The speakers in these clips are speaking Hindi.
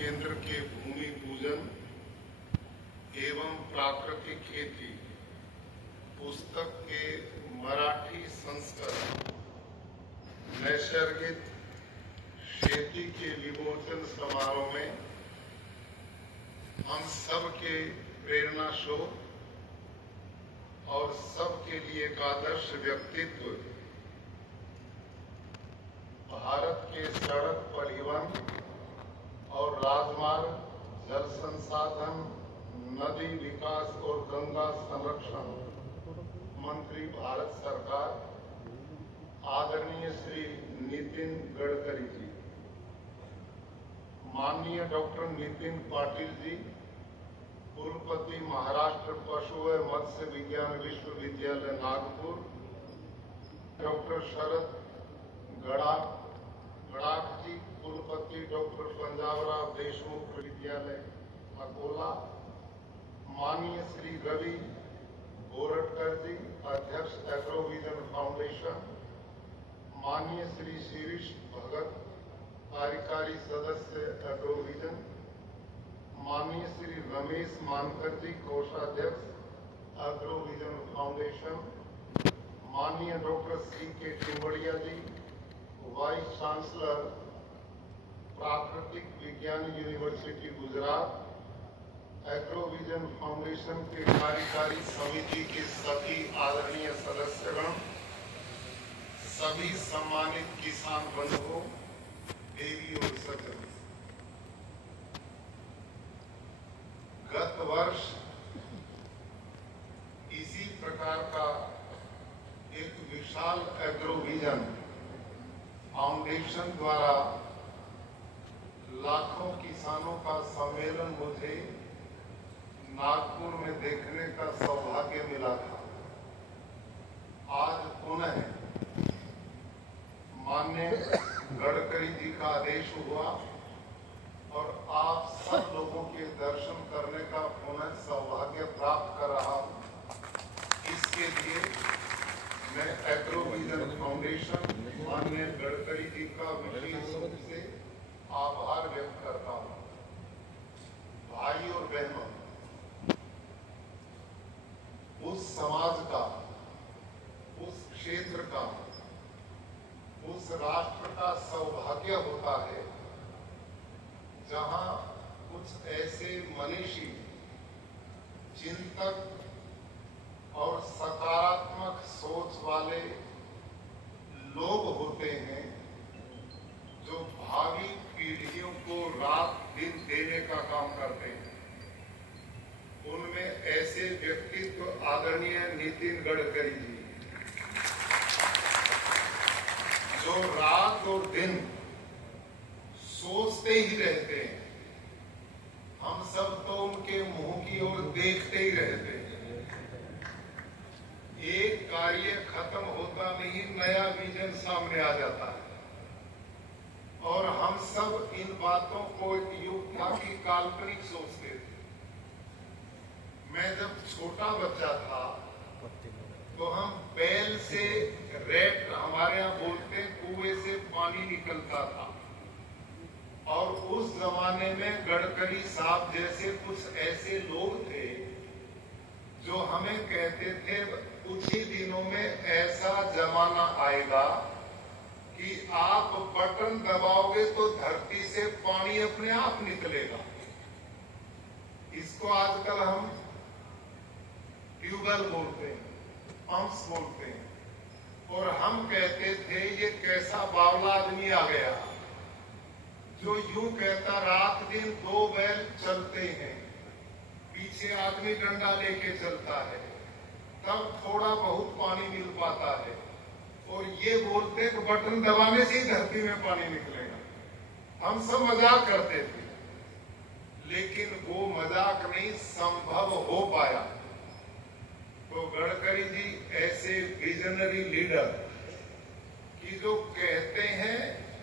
केंद्र के भूमि पूजन एवं प्राकृतिक खेती पुस्तक के मराठी संस्करण नैसर्गिक खेती के विमोचन समारोह में हम सब के प्रेरणा स्रोत और सबके लिए एक आदर्श व्यक्तित्व भारत के सड़क परिवहन और राजमार्ग, जल संसाधन, नदी विकास और गंगा संरक्षण मंत्री भारत सरकार आदरणीय श्री नितिन गडकरी जी, माननीय डॉक्टर नितिन पाटिल जी, कुलपति महाराष्ट्र पशु व मत्स्य विज्ञान विश्वविद्यालय नागपुर, डॉक्टर शरद गड़ाख जी, कुलपति डॉक्टर पंजाबराव देशमुख विद्यालय अकोला, माननीय श्री रवि गोरटकर जी, अध्यक्ष एग्रोविजन फाउंडेशन, माननीय श्री शिरीष भगत, कार्यकारी सदस्य एग्रोविजन, माननीय श्री रमेश मानकर जी, कोषाध्यक्ष एग्रोविजन फाउंडेशन, माननीय डॉक्टर C.K. टिम्बड़िया जी, वाइस चांसलर प्राकृतिक विज्ञान यूनिवर्सिटी गुजरात, एग्रोविजन फाउंडेशन के कार्यकारी समिति के सभी आदरणीय सदस्यगण, सभी सम्मानित किसान बंधुओं, देवी और सज्जन, गत वर्ष इसी प्रकार का एक विशाल एग्रोविजन फाउंडेशन द्वारा लाखों किसानों का सम्मेलन मुझे नागपुर में देखने का सौभाग्य मिला था। आज पुनः माननीय गडकरी जी का आदेश हुआ और आप सब लोगों के दर्शन करने का पुनः सौभाग्य प्राप्त कर रहा हूं। इसके लिए मैं एग्रोविजन फाउंडेशन माननीय गडकरी जी का विशेष रूप से आभार व्यक्त करता हूं। भाई और बहनों, उस समाज का, उस क्षेत्र का, उस राष्ट्र का सौभाग्य होता है जहां कुछ ऐसे मनीषी, चिंतक और सकारात्मक सोच वाले लोग होते हैं जो भावी पीढ़ियों को रात दिन देने का काम करते हैं। उनमें ऐसे व्यक्तित्व आदरणीय नितिन गडकरी जी, जो रात और दिन सोचते ही रहते हैं। हम सब तो उनके मुंह की ओर देखते ही रहते हैं। एक कार्य खत्म होता नहीं, नया विजन सामने आ जाता है और हम सब इन बातों को एक युग था कि काल्पनिक सोचते थे। मैं जब छोटा बच्चा था तो हम बैल से, रेट हमारे यहाँ बोलते, कुएं से पानी निकलता था और उस जमाने में गडकरी साहब जैसे कुछ ऐसे लोग थे जो हमें कहते थे कुछ ही दिनों में ऐसा जमाना आएगा कि आप बटन दबाओगे तो धरती से पानी अपने आप निकलेगा। इसको आजकल हम ट्यूबवेल बोलते हैं, पंप्स बोलते हैं। और हम कहते थे ये कैसा बावला आदमी आ गया जो यूं कहता रात दिन 2 बैल चलते हैं, पीछे आदमी डंडा लेके चलता है, तब थोड़ा बहुत पानी मिल पाता है। और ये बोलते कि बटन दबाने से ही धरती में पानी निकलेगा। हम सब मजाक करते थे, लेकिन वो मजाक नहीं, संभव हो पाया। तो गडकरी जी ऐसे विजनरी लीडर कि जो कहते हैं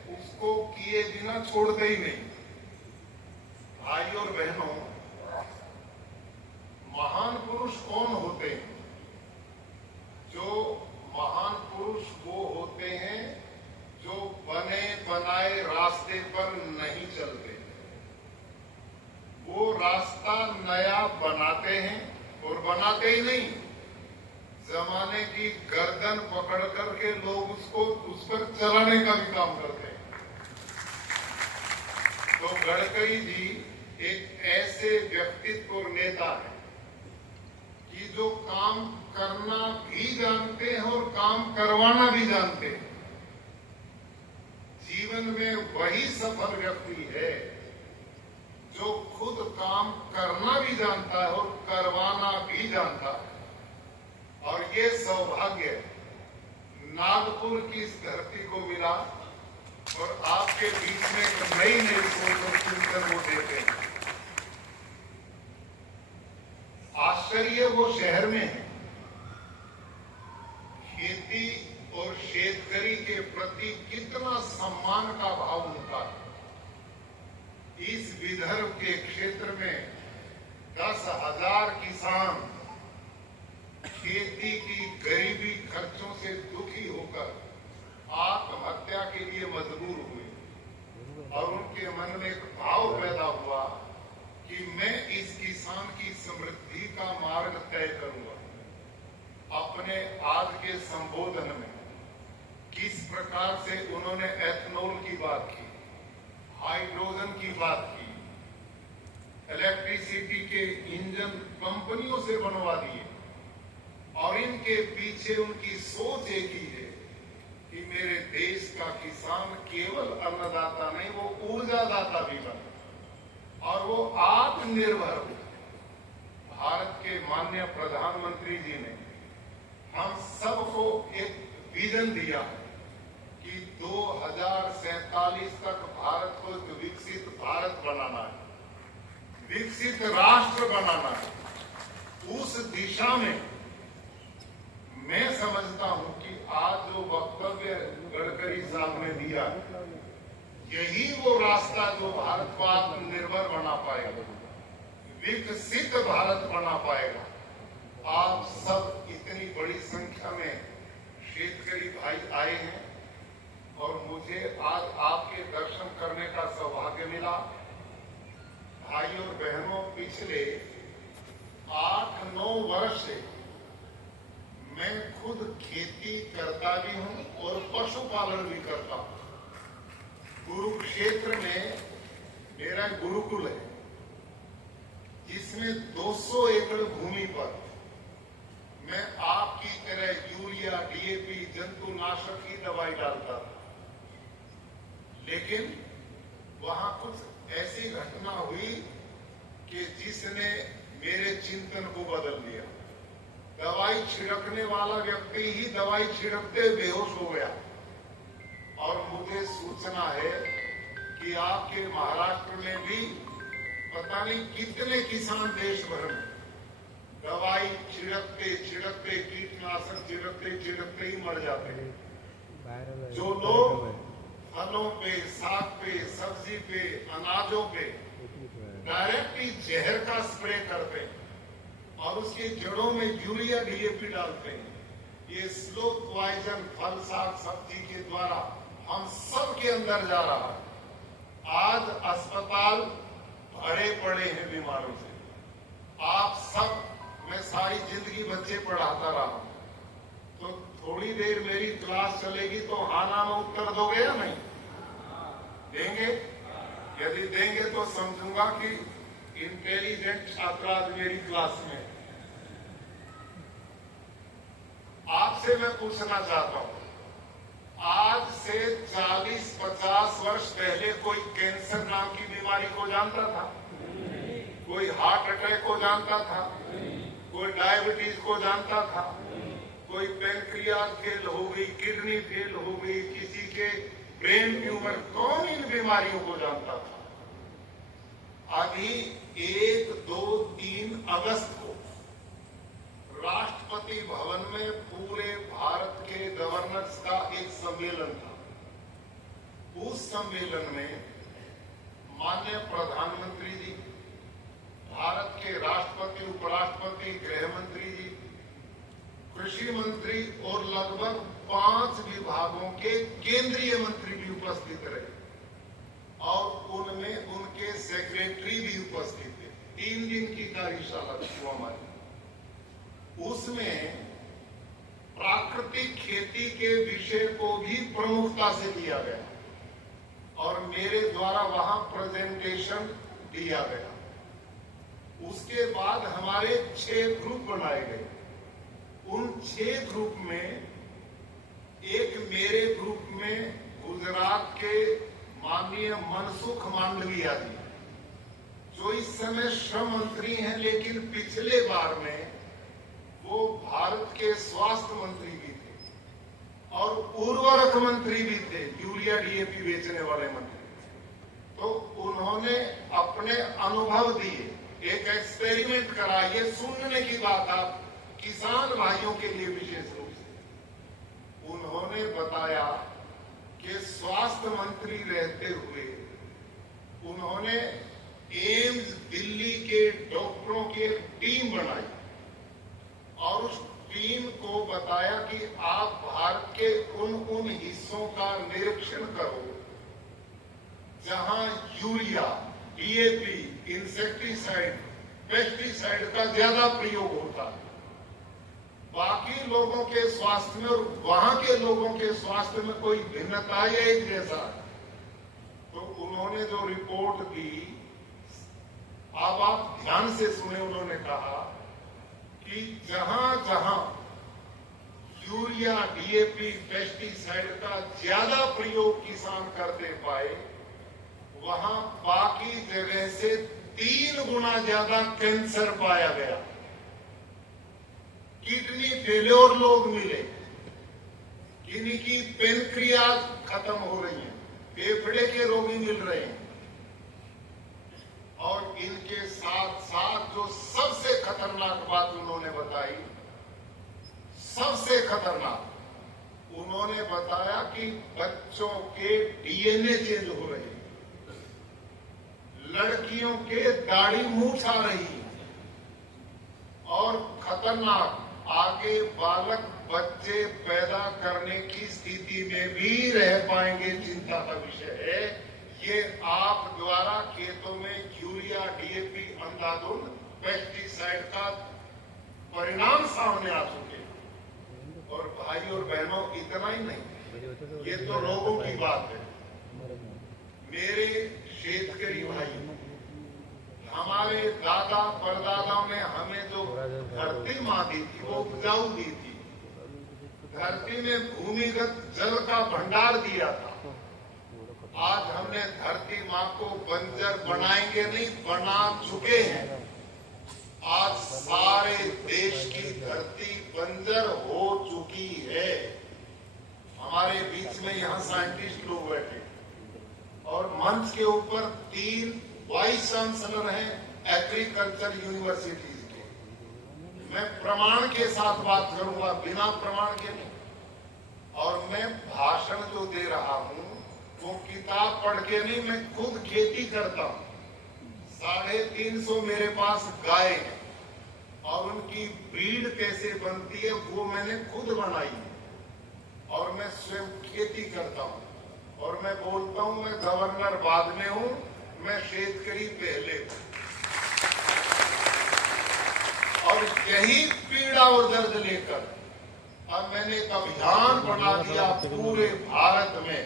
उसको किए बिना छोड़ते ही नहीं। भाई और बहनों, महान पुरुष कौन होते हैं? जो महान पुरुष वो होते हैं जो बने बनाए रास्ते पर नहीं चलते, वो रास्ता नया बनाते हैं और बनाते ही नहीं, जमाने की गर्दन पकड़ करके लोग उसको उस पर चलाने का भी काम करते हैं। तो गडकरी जी एक ऐसे व्यक्तित्व और नेता है कि जो काम करना भी जानते हैं और काम करवाना भी जानते हैं। जीवन में वही सफल व्यक्ति है जो खुद काम करना भी जानता है और करवाना भी जानता है। और ये सौभाग्य नागपुर की इस धरती को मिला और आपके बीच में एक नई नई सोच और चिंतन वो देते हैं। आश्चर्य वो शहर में है, खेती और शेतकरी के प्रति कितना सम्मान का भाव उनका है। इस विदर्भ के क्षेत्र में 10,000 किसान खेती की गरीबी खर्चों से दुखी होकर आत्महत्या के लिए मजबूर हुए और उनके मन में एक भाव पैदा हुआ कि मैं इस किसान की समृद्धि का मार्ग तय करूंगा। अपने आज के संबोधन में किस प्रकार से उन्होंने एथनॉल की बात की, हाइड्रोजन की बात की, इलेक्ट्रिसिटी के इंजन कंपनियों से बनवा दिए और इनके पीछे उनकी सोच एक ही है कि मेरे देश का किसान केवल अन्नदाता नहीं, वो ऊर्जादाता भी बने और वो आत्मनिर्भर हो। भारत के माननीय प्रधानमंत्री जी ने हम सबको एक विजन दिया कि 2047 तक भारत को एक विकसित भारत बनाना है, विकसित राष्ट्र बनाना है। उस दिशा में मैं समझता हूं कि आज जो वक्तव्य गडकरी साहब ने दिया, यही वो रास्ता जो भारत को आत्मनिर्भर बना पाएगा, विकसित भारत बना पाएगा। आप सब इतनी बड़ी संख्या में शेतकरी भाई आए हैं और मुझे आज आपके दर्शन करने का सौभाग्य मिला। भाई और बहनों, पिछले 8-9 वर्ष से मैं खुद खेती करता भी हूं और पशुपालन भी करता हूं। कुरुक्षेत्र में मेरा गुरुकुल है, जिसमें 200 एकड़ भूमि पर मैं आपकी तरह यूरिया, डीएपी, जंतुनाशक की दवाई डालता था। लेकिन वहां कुछ ऐसी घटना हुई कि जिसने मेरे चिंतन को बदल दिया। दवाई छिड़कने वाला व्यक्ति ही दवाई छिड़कते बेहोश हो गया और मुझे सूचना है कि आपके महाराष्ट्र में भी पता नहीं कितने किसान देश भर में दवाई छिड़कते छिड़कते, कीटनाशक छिड़कते ही मर जाते हैं। जो लोग फलों पे, साग पे, सब्जी पे, अनाजों पे डायरेक्ट ही जहर का स्प्रे करते हैं और उसकी जड़ों में यूरिया, डीएपी डालते हैं, ये स्लो पॉइजन फल, साग, सब्जी के द्वारा हम सब के अंदर जा रहा है। आज अस्पताल भरे पड़े हैं बीमारों से। आप सब, मैं सारी जिंदगी बच्चे पढ़ाता रहा हूं, तो थोड़ी देर मेरी क्लास चलेगी तो हाना में उत्तर दोगे या नहीं देंगे? यदि देंगे तो समझूंगा कि इंटेलिजेंट छात्र आज मेरी क्लास में। आपसे मैं पूछना चाहता हूं, आज से 40-50 वर्ष पहले कोई कैंसर नाम की बीमारी को जानता था? कोई हार्ट अटैक को जानता था? कोई डायबिटीज को जानता था? कोई पैंक्रियाज फेल हो गई, किडनी फेल हो गई, किसी के ब्रेन ट्यूमर, कौन इन बीमारियों को जानता था? अभी 1, 2, 3 अगस्त को राष्ट्रपति भवन में पूरे भारत के गवर्नर्स का एक सम्मेलन था। उस सम्मेलन में माननीय प्रधानमंत्री जी, भारत के राष्ट्रपति, उपराष्ट्रपति, गृह मंत्री जी, कृषि मंत्री और लगभग 5 विभागों के केंद्रीय मंत्री भी उपस्थित रहे और उनमें उनके सेक्रेटरी भी उपस्थित थे। कार्यशाला थी हमारी, उसमें प्राकृतिक खेती के विषय को भी प्रमुखता से लिया गया और मेरे द्वारा वहां प्रेजेंटेशन दिया गया। उसके बाद हमारे 6 ग्रुप बनाए गए। उन 6 ग्रुप में एक मेरे ग्रुप में गुजरात के माननीय मनसुख मांडविया जी, जो इस समय श्रम मंत्री हैं, लेकिन पिछले बार में वो भारत के स्वास्थ्य मंत्री भी थे और उर्वरक मंत्री भी थे, यूरिया डीएपी बेचने वाले मंत्री। तो उन्होंने अपने अनुभव दिए, एक एक्सपेरिमेंट करा। ये सुनने की बात आप किसान भाइयों के लिए विशेष रूप से, उन्होंने बताया कि स्वास्थ्य मंत्री रहते हुए उन्होंने एम्स दिल्ली के डॉक्टरों की एक टीम बनाई और उस टीम को बताया कि आप भारत के उन हिस्सों का निरीक्षण करो जहां यूरिया, डीएपी, इंसेक्टिसाइड, पेस्टिसाइड का ज्यादा प्रयोग होता है। बाकी लोगों के स्वास्थ्य में और वहां के लोगों के स्वास्थ्य में कोई भिन्नता है एक जैसा। तो उन्होंने जो रिपोर्ट दी, अब आप ध्यान से सुने, उन्होंने कहा कि जहां जहां यूरिया, डीएपी, पेस्टिसाइड का ज्यादा प्रयोग किसान करते पाए, वहां बाकी जगह से 3 गुना ज्यादा कैंसर पाया गया। किडनी फेल्योर लोग मिले, इनकी पेनक्रियाज खत्म हो रही है, फेफड़े के रोगी मिल रहे हैं। और इनके साथ साथ जो सबसे खतरनाक बात उन्होंने बताई, सबसे खतरनाक, उन्होंने बताया कि बच्चों के डीएनए चेंज हो रहे हैं, लड़कियों के दाढ़ी मूछ आ रही है और खतरनाक, आगे बालक बच्चे पैदा करने की स्थिति में भी रह पाएंगे, चिंता का विषय है। ये आप द्वारा खेतों में यूरिया, डीएपी, अंधाधुंध पेस्टिसाइड का परिणाम सामने आ चुके हैं। और भाई और बहनों, इतना ही नहीं, ये तो लोगों की बात है। मेरे शेतकरी भाई, हमारे दादा परदादाओं ने हमें जो धरती मां दी थी, वो उपजाऊ दी थी, धरती में भूमिगत जल का भंडार दिया था। आज हमने धरती मां को बंजर बनाएंगे नहीं, बना चुके हैं। आज सारे देश की धरती बंजर हो चुकी है। हमारे बीच में यहाँ साइंटिस्ट लोग बैठे और मंच के ऊपर 3 वाइस चांसलर हैं एग्रीकल्चर यूनिवर्सिटीज के। मैं प्रमाण के साथ बात करूंगा, बिना प्रमाण के नहीं। और मैं भाषण जो दे रहा हूं वो किताब पढ़ के नहीं, मैं खुद खेती करता हूं। 350 मेरे पास गाय हैं और उनकी ब्रीड कैसे बनती है वो मैंने खुद बनाई है और मैं स्वयं खेती करता हूं। और मैं बोलता हूं, मैं गवर्नर बाद में हूं, मैं शेतकरी पहले हूं। और यही पीड़ा और दर्द लेकर अब मैंने एक अभियान बना दिया पूरे भारत में,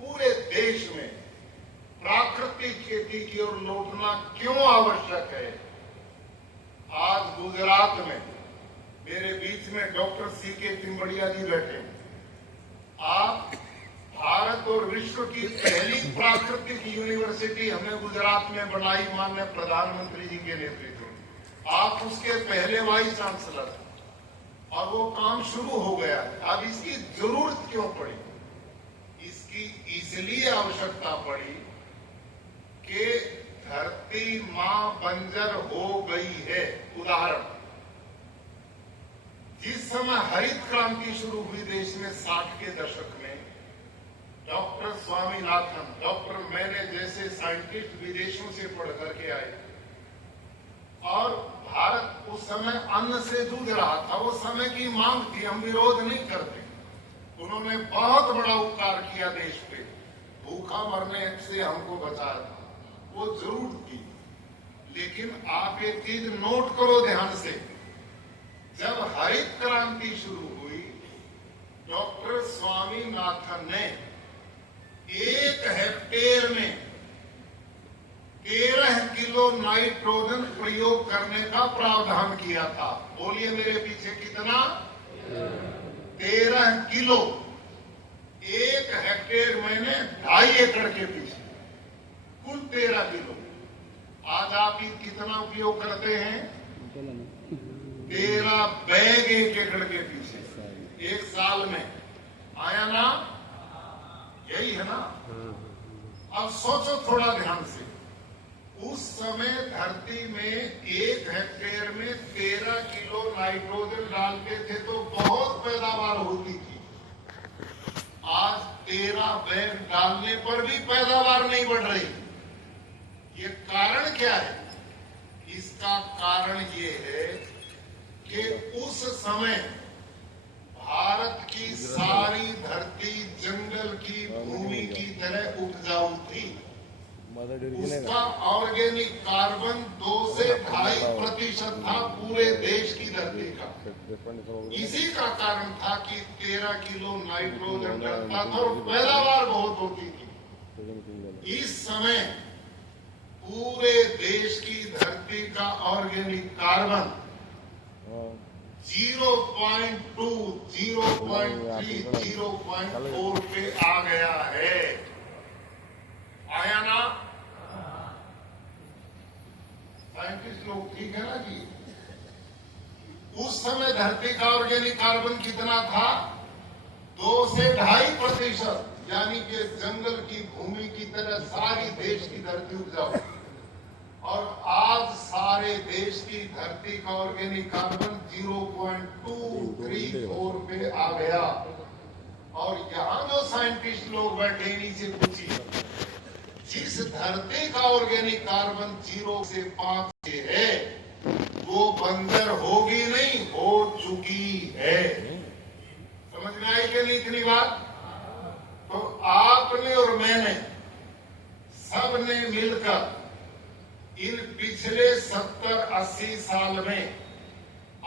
पूरे देश में प्राकृतिक खेती की ओर लौटना क्यों आवश्यक है। आज गुजरात में मेरे बीच में डॉक्टर सीके टिम्बड़िया जी बैठे। आप भारत और विश्व की पहली प्राकृतिक यूनिवर्सिटी हमने गुजरात में बनाई, माननीय प्रधानमंत्री जी के नेतृत्व में। आप उसके पहले वाइस चांसलर हैं और वो काम शुरू हो गया है। अब इसकी जरूरत क्यों पड़ी? इसकी इसलिए आवश्यकता पड़ी कि धरती मां बंजर हो गई है। उदाहरण, जिस समय हरित क्रांति शुरू हुई देश में 60 के दशक में, डॉक्टर स्वामीनाथन, डॉक्टर मैंने जैसे साइंटिस्ट विदेशों से पढ़ करके आए और भारत उस समय अन्न से जूझ रहा था। वो समय की मांग थी, हम विरोध नहीं करते। उन्होंने बहुत बड़ा उपकार किया देश पे, भूखा मरने से हमको बचाया था, वो जरूर थी। लेकिन आप एक चीज नोट करो ध्यान से, जब हरित क्रांति शुरू हुई, डॉक्टर स्वामीनाथन ने 1 हेक्टेयर में 13 किलो नाइट्रोजन प्रयोग करने का प्रावधान किया था। बोलिए मेरे पीछे कितना? 13 किलो। 1 हेक्टेयर मैंने 2.5 एकड़ के पीछे कुल 13 किलो। आज आप कितना उपयोग करते हैं? 13 बैग 1 एकड़ के पीछे 1 साल में। आया ना? यही है ना? अब सोचो थोड़ा ध्यान से, उस समय धरती में 1 हेक्टेयर में 13 किलो नाइट्रोजन डालते थे तो बहुत पैदावार होती थी। आज 13 बैग डालने पर भी पैदावार नहीं बढ़ रही। ये कारण क्या है? इसका कारण ये है कि उस समय भारत की सारी धरती जंगल की भूमि की तरह उपजाऊ थी। उसका ऑर्गेनिक कार्बन 2 से 2.5% था पूरे देश की धरती का। इसी का कारण था कि 13 किलो नाइट्रोजन डलता था और पैदावार बहुत होती थी। इस समय पूरे देश की धरती का ऑर्गेनिक कार्बन 0.2, 0.3, 0.4 पे आ गया है। आया ना? साइंटिस्ट लोग ठीक है ना जी? उस समय धरती का ऑर्गेनिक कार्बन कितना था? 2 से 2.5%, यानी कि जंगल की भूमि की तरह सारी देश की धरती उपजाऊ। और आज सारे देश की धरती का ऑर्गेनिक कार्बन 0.234 पे आ गया। और यहाँ जो साइंटिस्ट लोग बैठे इन्हीं से पूछिए, जिस धरती का ऑर्गेनिक कार्बन 0 से 5 से है वो बंजर होगी नहीं, हो चुकी है। समझ में आई कि नहीं इतनी बात? तो आपने और मैंने सबने मिलकर इन पिछले 70-80 साल में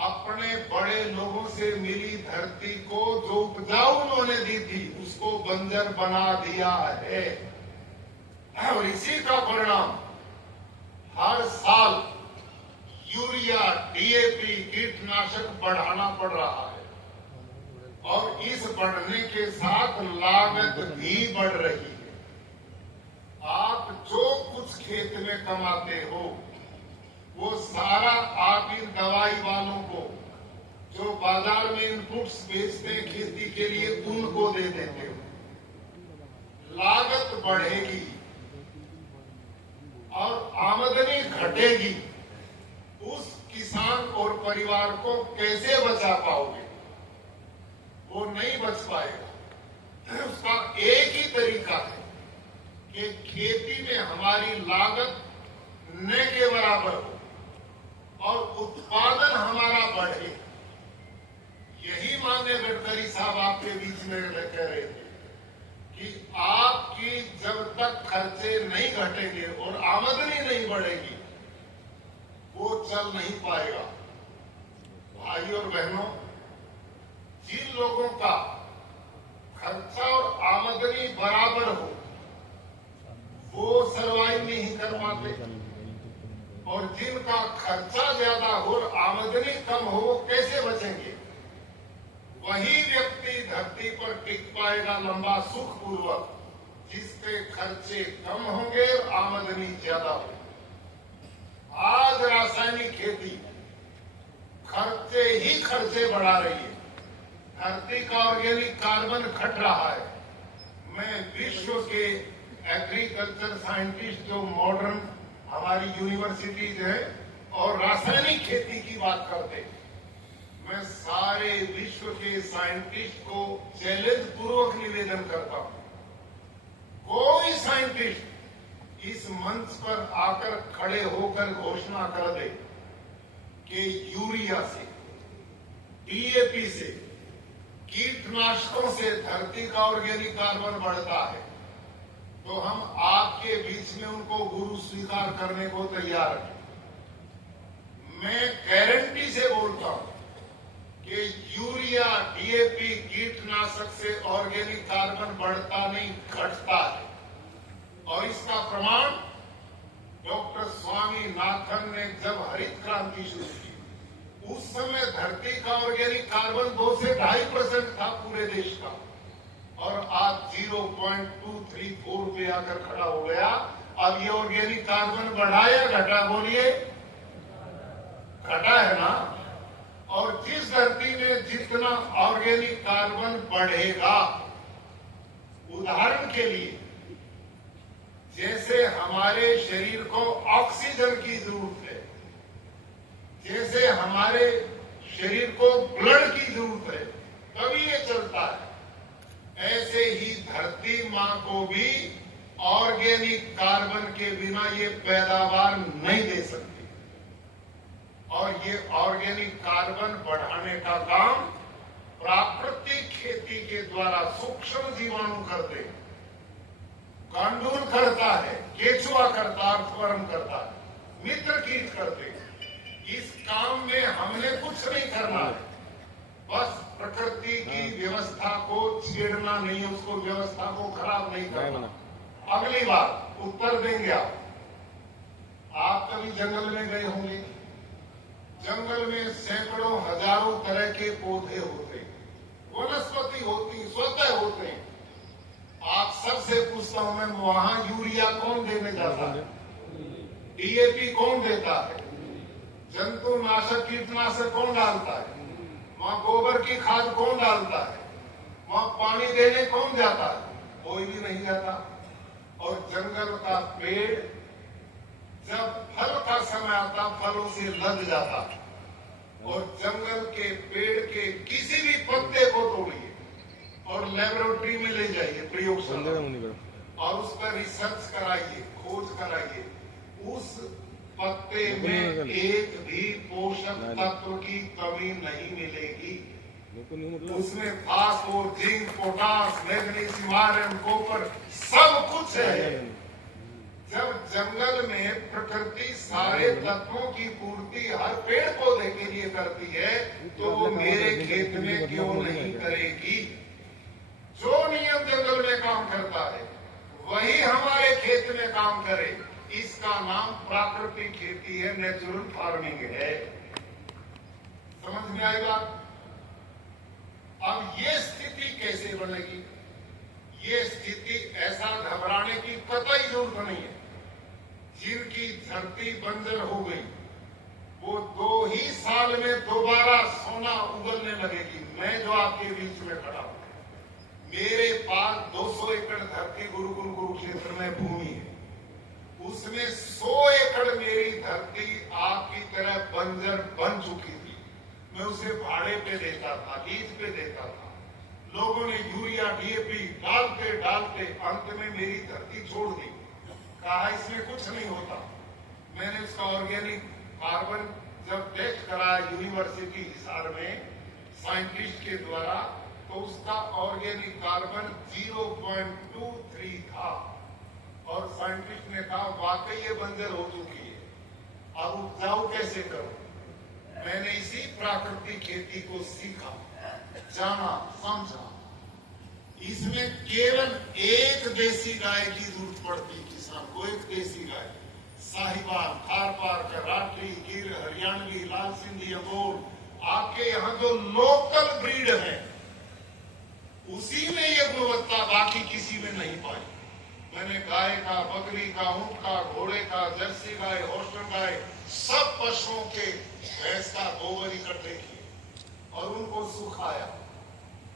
अपने बड़े लोगों से मिली धरती को जो उपजाऊ उन्होंने दी थी उसको बंजर बना दिया है। और इसी का परिणाम हर साल यूरिया, डीएपी, कीटनाशक बढ़ाना पड़ रहा है। और इस बढ़ने के साथ लागत भी बढ़ रही है। आप जो कुछ खेत में कमाते हो वो सारा आप इन दवाई वालों को जो बाजार में इनपुट्स बेचते हैं खेती के लिए उनको दे देते हो। लागत बढ़ेगी और आमदनी घटेगी। उस किसान और परिवार को कैसे बचा पाओगे? वो नहीं बच पाएगा। उसका एक ही तरीका है कि खेती में हमारी लागत न के बराबर हो और उत्पादन हमारा बढ़े। यही माननीय गडकरी साहब आपके बीच में कह रहे थे कि आपकी जब तक खर्चे नहीं घटेंगे और आमदनी नहीं बढ़ेगी वो चल नहीं पाएगा। भाई और बहनों, जिन लोगों का खर्चा और आमदनी बराबर हो वो सरवाइव नहीं कर पाते, और जिनका खर्चा ज्यादा हो और आमदनी कम हो वो कैसे बचेंगे? वही व्यक्ति धरती पर टिक पाएगा लंबा सुखपूर्वक जिसके खर्चे कम होंगे और आमदनी ज्यादा हो। आज रासायनिक खेती खर्चे ही खर्चे बढ़ा रही है। धरती का ऑर्गेनिक कार्बन घट रहा है। मैं विश्व के एग्रीकल्चर साइंटिस्ट जो मॉडर्न हमारी यूनिवर्सिटीज है और रासायनिक खेती की बात करते हैं, मैं सारे विश्व के साइंटिस्ट को चैलेंज पूर्वक निवेदन करता हूं, कोई साइंटिस्ट इस मंच पर आकर खड़े होकर घोषणा कर दे कि यूरिया से, डीएपी से, कीटनाशकों से धरती का ऑर्गेनिक कार्बन बढ़ता है, तो हम आपके बीच में उनको गुरु स्वीकार करने को तैयार हैं। मैं गारंटी से बोलता हूं कि यूरिया, डीएपी, कीटनाशक से ऑर्गेनिक कार्बन बढ़ता नहीं, घटता है। और इसका प्रमाण डॉक्टर स्वामीनाथन ने जब हरित क्रांति शुरू की, उस समय धरती का ऑर्गेनिक कार्बन 2 से 2.5% था पूरे देश का, और आज 0.234 पे आकर खड़ा हो गया। अब ये ऑर्गेनिक कार्बन बढ़ा या घटा, बोलिए? घटा है ना। और जिस धरती में जितना ऑर्गेनिक कार्बन बढ़ेगा, उदाहरण के लिए जैसे हमारे शरीर को ऑक्सीजन की जरूरत है, जैसे हमारे शरीर को ब्लड की जरूरत है, तभी ये चलता है, ऐसे ही धरती मां को भी ऑर्गेनिक कार्बन के बिना ये पैदावार नहीं दे सकती। और ये ऑर्गेनिक कार्बन बढ़ाने का काम प्राकृतिक खेती के द्वारा सूक्ष्म जीवाणु करते हैं, कांडूल करता है, केचुआ करता है, अर्थवर्म करता है, मित्र कीट करते हैं। इस काम में हमने कुछ नहीं करना है, बस प्रकृति की व्यवस्था को छेड़ना नहीं है, उसको व्यवस्था को खराब नहीं करना। अगली बार उत्तर देंगे आप कभी जंगल में गए होंगे, जंगल में सैकड़ों हजारों तरह के पौधे होते हैं, वनस्पति होती, स्वतः होते हैं। आप सबसे पूछता हूं मैं, वहां यूरिया कौन देने जाता है? डीएपी कौन देता है? जंतुनाशक, कीटनाशक कौन डालता है? वहां गोबर की खाद कौन डालता है? वहां पानी देने कौन जाता है? कोई भी नहीं जाता। और जंगल का पेड़ जब फल का समय आता, फलों से लद जाता, और जंगल के पेड़ के किसी भी पत्ते को तोड़िए और लेबोरेटरी में ले जाइए, प्रयोगशाला, और उस पर रिसर्च कराइए, खोज कराइए, उस पत्ते में एक भी पोषक तत्व की कमी नहीं मिलेगी। उसमें phosphorus, zinc, potash, magnesium, iron, copper सब कुछ है। जब जंगल में प्रकृति सारे तत्वों की पूर्ति हर पेड़ पौधे के लिए करती है, तो वो मेरे खेत में क्यों नहीं करेगी? जो नियम जंगल में काम करता है वही हमारे खेत में काम करे। इसका नाम प्राकृतिक खेती है, नेचुरल फार्मिंग है। समझ में आई बात? अब ये स्थिति कैसे बनेगी? ये स्थिति ऐसा घबराने की कतई जरूरत नहीं है। जिनकी धरती बंजर हो गई, वो 2 ही साल में दोबारा सोना उगलने लगेगी। मैं जो आपके बीच में खड़ा हूं, मेरे पास 200 एकड़ धरती गुरुकुल कुरुक्षेत्र में भूमि है, उसमें 100 एकड़ मेरी धरती आपकी तरह बंजर बन चुकी थी। मैं उसे भाड़े पे देता था, लीज पे देता था। लोगों ने यूरिया, डीएपी डालते डालते अंत में मेरी धरती छोड़ दी। कहा इसमें कुछ नहीं होता। मैंने उसका ऑर्गेनिक कार्बन जब टेस्ट कराया यूनिवर्सिटी हिसार में साइंटिस्ट के द्वारा, तो उसका ऑर्गेनिक कार्बन 0.23 था, और साइंटिस्ट ने कहा वाकई ये बंजर हो चुकी है, अब उपजाऊ कैसे करो? मैंने इसी प्राकृतिक खेती को सीखा, जाना, समझा। इसमें केवल एक देसी गाय की जरूरत पड़ती है किसान को, एक देसी गाय, साहिवाल, थारपार, कराटी, गिर, हरियाणवी, लाल सिंधी, अबोर, आपके यहाँ जो लोकल ब्रीड है उसी में ये गुणवत्ता बाकी किसी में नहीं पाई। मैंने गाय का, बकरी का, ऊंट का, घोड़े का, जर्सी गाय, होस्टन गाय, सब पशुओं के भैंस का गोबर इकट्ठे किए और उनको सुखाया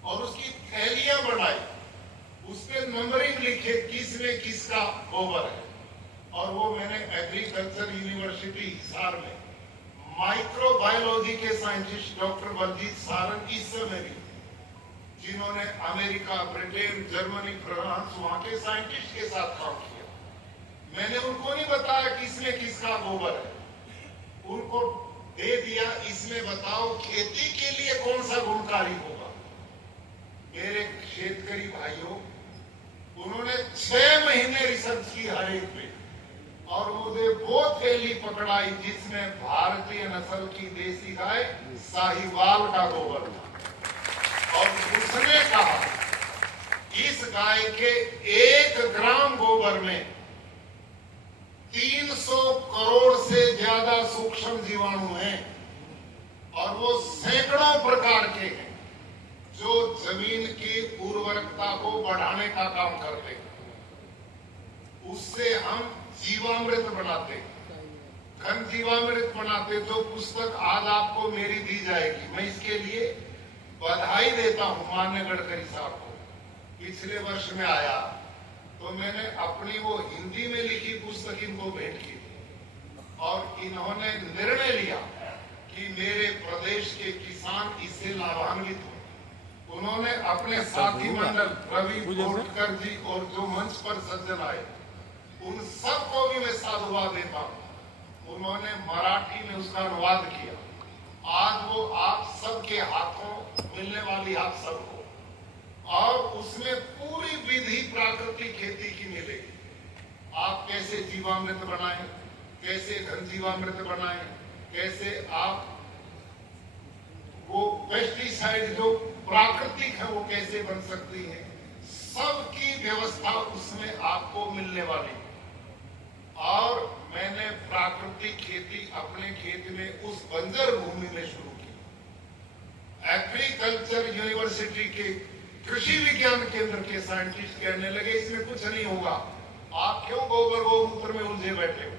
और उसकी थैलियां बनाई, उस पर नंबरिंग लिखे किसमें किसका गोबर है। और वो मैंने एग्रीकल्चर यूनिवर्सिटी हिसार में माइक्रोबायोलॉजी के साइंटिस्ट डॉक्टर बलजीत सारंग इस समय भी, जिन्होंने अमेरिका, ब्रिटेन, जर्मनी, फ्रांस, वहां के साइंटिस्ट के साथ काम किया, मैंने उनको नहीं बताया कि इसमें किसका गोबर है, उनको दे दिया इसमें बताओ खेती के लिए कौन सा गुणकारी होगा। मेरे शेतकरी भाइयों, उन्होंने 6 महीने रिसर्च की हर एक पे, और वो खुदे वो थैली पकड़ाई जिसमें भारतीय नस्ल की देसी गाय साहिवाल का गोबर था, और उसने कहा इस गाय के 1 ग्राम गोबर में 300 करोड़ से ज्यादा सूक्ष्म जीवाणु हैं, और वो सैकड़ों प्रकार के हैं जो जमीन की उर्वरकता को बढ़ाने का काम करते हैं। उससे हम जीवामृत बनाते, घन जीवामृत बनाते। जो पुस्तक आज आपको मेरी दी जाएगी, मैं इसके लिए बधाई देता हूं माननीय गडकरी साहब को। पिछले वर्ष में आया तो मैंने अपनी वो हिंदी में लिखी पुस्तक इनको भेंट की, और इन्होंने निर्णय लिया कि मेरे प्रदेश के किसान इससे लाभान्वित हो। उन्होंने अपने साथी मंडल रवि कोटकर जी और जो मंच पर सज्जन आए, उन सबको भी मैं साधुवाद देता हूं। उन्होंने मराठी में उसका अनुवाद किया। आज वो आप सबके हाथों मिलने वाली आप सबको, और उसमें पूरी विधि प्राकृतिक खेती की मिलेगी। आप कैसे जीवामृत बनाएं, कैसे घन जीवामृत बनाएं, कैसे आप वो पेस्टिसाइड जो प्राकृतिक है वो कैसे बन सकती है, सबकी व्यवस्था उसमें आपको मिलने वाली है। और मैंने प्राकृतिक खेती अपने खेत में उस बंजर भूमि में शुरू की। एग्रीकल्चर यूनिवर्सिटी के कृषि विज्ञान केंद्र के साइंटिस्ट कहने लगे इसमें कुछ नहीं होगा, आप क्यों गोबर गोमूत्र में उलझे बैठे हो।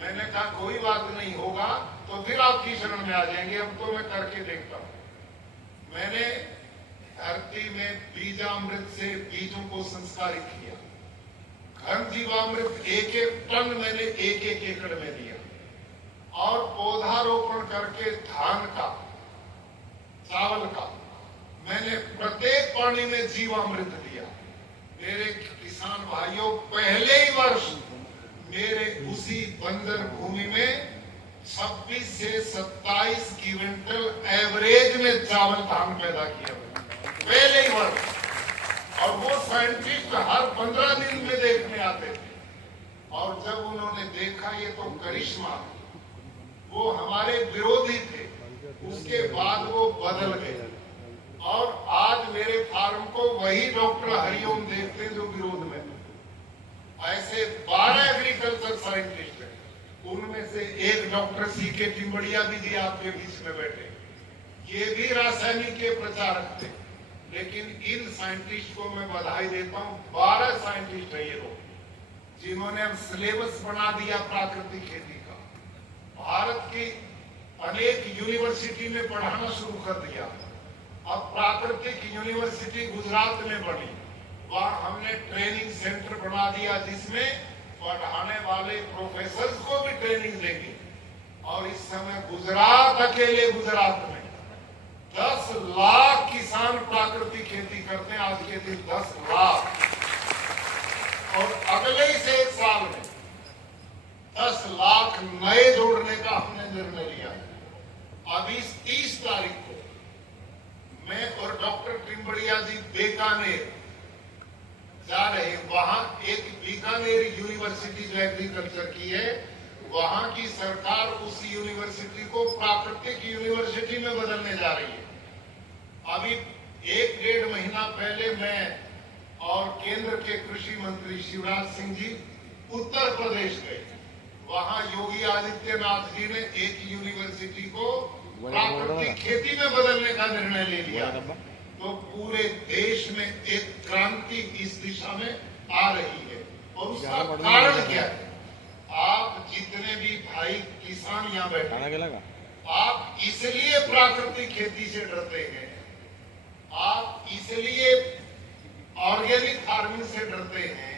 मैंने कहा कोई बात नहीं होगा तो फिर आपकी शरण में आ जाएंगे, अब तो मैं करके देखता हूं। मैंने धरती में बीजामृत से बीजों को संस्कारित किया। घन जीवामृत 1-1 टन मैंने 1-1 एकड़ में दिया, और पौधारोपण करके धान का, चावल का मैंने प्रत्येक पानी में जीवामृत दिया। मेरे किसान भाइयों, पहले ही वर्ष मेरे उसी बंजर भूमि में 26 से 27 क्विंटल एवरेज में चावल धान पैदा किया, पहले ही वर्ष। और वो साइंटिस्ट हर 15 दिन में देखने आते थे, और जब उन्होंने देखा ये तो करिश्मा, वो हमारे विरोधी थे, उसके बाद वो बदल गए, और आज मेरे फार्म को वही डॉक्टर हरिओम देखते हैं जो विरोध में। ऐसे 12 एग्रीकल्चर साइंटिस्ट हैं, उनमें से एक डॉक्टर सीके टिम्बड़िया भी जी आपके बीच में बैठे, ये भी रासायनिक के प्रचारक थे। लेकिन इन साइंटिस्ट को मैं बधाई देता हूं, 12 साइंटिस्ट है ये लोग जिन्होंने अब सिलेबस बना दिया प्राकृतिक खेती का। भारत की अनेक यूनिवर्सिटी में पढ़ाना शुरू कर दिया। अब प्राकृतिक यूनिवर्सिटी गुजरात में बनी, वहां हमने ट्रेनिंग सेंटर बना दिया जिसमें पढ़ाने वाले प्रोफेसर को भी ट्रेनिंग देंगे। और इस समय गुजरात, अकेले गुजरात में 10 लाख किसान प्राकृतिक खेती करते हैं आज के दिन, 10 लाख। और अगले ही से 1 साल में 10 लाख नए जोड़ने का हमने निर्णय लिया है। अभी 30 तारीख को मैं और डॉक्टर टिम्बड़िया जी बीकानेर जा रहे। वहां एक बीकानेर यूनिवर्सिटी जो एग्रीकल्चर की है, वहां की सरकार उस यूनिवर्सिटी को प्राकृतिक यूनिवर्सिटी में बदलने जा रही है। अभी 1-1.5 महीना पहले मैं और केंद्र के कृषि मंत्री शिवराज सिंह जी उत्तर प्रदेश गए। वहां योगी आदित्यनाथ जी ने एक यूनिवर्सिटी को प्राकृतिक खेती में बदलने का निर्णय ले लिया। तो पूरे देश में एक क्रांति इस दिशा में आ रही है। और उसका कारण क्या है? आप जितने भी भाई किसान यहाँ बैठे, आप इसलिए प्राकृतिक खेती से डरते हैं, आप इसलिए ऑर्गेनिक फार्मिंग से डरते हैं